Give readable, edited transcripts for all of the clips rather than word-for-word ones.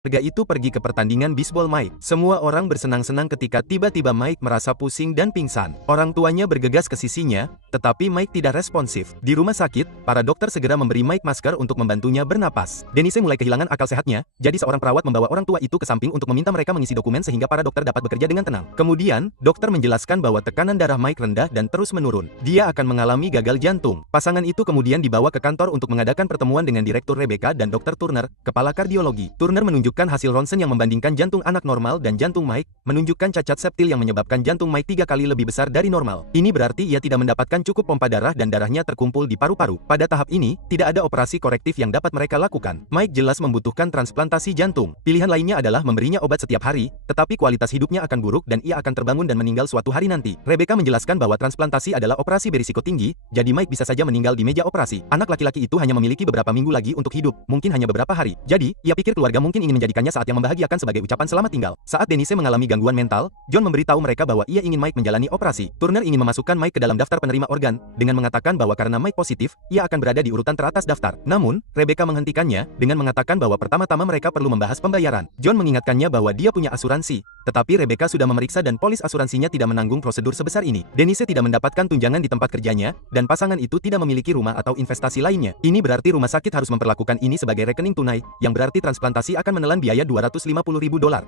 Keluarga itu pergi ke pertandingan bisbol Mike. Semua orang bersenang-senang ketika tiba-tiba Mike merasa pusing dan pingsan. Orang tuanya bergegas ke sisinya, tetapi Mike tidak responsif. Di rumah sakit, para dokter segera memberi Mike masker untuk membantunya bernapas. Denise mulai kehilangan akal sehatnya, jadi seorang perawat membawa orang tua itu ke samping untuk meminta mereka mengisi dokumen sehingga para dokter dapat bekerja dengan tenang. Kemudian, dokter menjelaskan bahwa tekanan darah Mike rendah dan terus menurun. Dia akan mengalami gagal jantung. Pasangan itu kemudian dibawa ke kantor untuk mengadakan pertemuan dengan Direktur Rebecca dan Dr. Turner, kepala kardiologi. Turner menunjukkan hasil ronsen yang membandingkan jantung anak normal dan jantung Mike, menunjukkan cacat septil yang menyebabkan jantung Mike 3 kali lebih besar dari normal. Ini berarti ia tidak mendapatkan cukup pompa darah dan darahnya terkumpul di paru-paru. Pada tahap ini, tidak ada operasi korektif yang dapat mereka lakukan. Mike jelas membutuhkan transplantasi jantung. Pilihan lainnya adalah memberinya obat setiap hari, tetapi kualitas hidupnya akan buruk dan ia akan terbangun dan meninggal suatu hari nanti. Rebecca menjelaskan bahwa transplantasi adalah operasi berisiko tinggi, jadi Mike bisa saja meninggal di meja operasi. Anak laki-laki itu hanya memiliki beberapa minggu lagi untuk hidup, mungkin hanya beberapa hari. Jadi, ia pikir keluarga mungkin ingin menjadikannya saat yang membahagiakan sebagai ucapan selamat tinggal. Saat Denise mengalami gangguan mental, John memberitahu mereka bahwa ia ingin Mike menjalani operasi. Turner ingin memasukkan Mike ke dalam daftar penerima organ, dengan mengatakan bahwa karena Mike positif, ia akan berada di urutan teratas daftar. Namun, Rebecca menghentikannya, dengan mengatakan bahwa pertama-tama mereka perlu membahas pembayaran. John mengingatkannya bahwa dia punya asuransi, tetapi Rebecca sudah memeriksa dan polis asuransinya tidak menanggung prosedur sebesar ini. Denise tidak mendapatkan tunjangan di tempat kerjanya, dan pasangan itu tidak memiliki rumah atau investasi lainnya. Ini berarti rumah sakit harus memperlakukan ini sebagai rekening tunai, yang berarti transplantasi akan menelan biaya $250.000.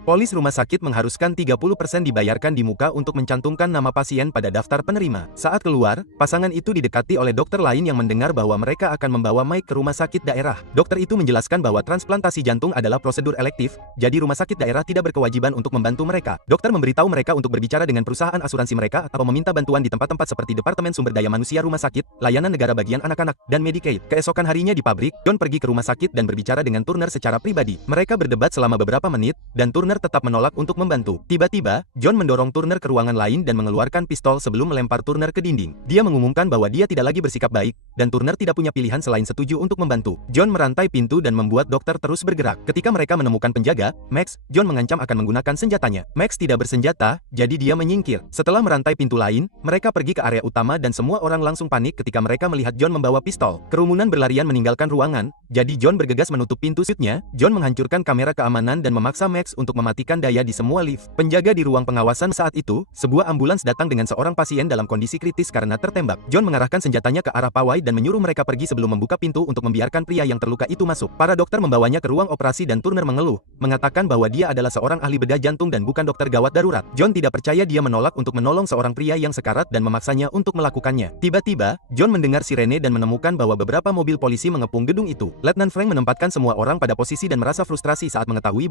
Polis rumah sakit mengharuskan 30% dibayarkan di muka untuk mencantumkan nama pasien pada daftar penerima. Saat keluar, pasangan itu didekati oleh dokter lain yang mendengar bahwa mereka akan membawa Mike ke rumah sakit daerah. Dokter itu menjelaskan bahwa transplantasi jantung adalah prosedur elektif, jadi rumah sakit daerah tidak berkewajiban untuk membantu mereka. Dokter memberitahu mereka untuk berbicara dengan perusahaan asuransi mereka atau meminta bantuan di tempat-tempat seperti Departemen Sumber Daya Manusia Rumah Sakit, Layanan Negara Bagian Anak-anak, dan Medicaid. Keesokan harinya di pabrik, John pergi ke rumah sakit dan berbicara dengan Turner secara pribadi. Mereka berdebat selama beberapa menit, dan Turner tetap menolak untuk membantu. Tiba-tiba, John mendorong Turner ke ruangan lain dan mengeluarkan pistol sebelum melempar Turner ke dinding. Dia mengumumkan bahwa dia tidak lagi bersikap baik, dan Turner tidak punya pilihan selain setuju untuk membantu. John merantai pintu dan membuat dokter terus bergerak. Ketika mereka menemukan penjaga, Max, John mengancam akan menggunakan senjatanya. Max tidak bersenjata, jadi dia menyingkir. Setelah merantai pintu lain, mereka pergi ke area utama dan semua orang langsung panik ketika mereka melihat John membawa pistol. Kerumunan berlarian meninggalkan ruangan, jadi John bergegas menutup pintu suitnya. John menghancurkan kamera keamanan dan memaksa Max untuk mematikan daya di semua lift. Penjaga di ruang pengawasan saat itu, sebuah ambulans datang dengan seorang pasien dalam kondisi kritis karena tertembak. John mengarahkan senjatanya ke arah pawai dan menyuruh mereka pergi sebelum membuka pintu untuk membiarkan pria yang terluka itu masuk. Para dokter membawanya ke ruang operasi dan Turner mengeluh, mengatakan bahwa dia adalah seorang ahli bedah jantung dan bukan dokter gawat darurat. John tidak percaya dia menolak untuk menolong seorang pria yang sekarat dan memaksanya untuk melakukannya. Tiba-tiba, John mendengar sirene dan menemukan bahwa beberapa mobil polisi mengepung gedung itu. Letnan Frank menempatkan semua orang pada posisi dan merasa frustrasi saat mengetahui bahwa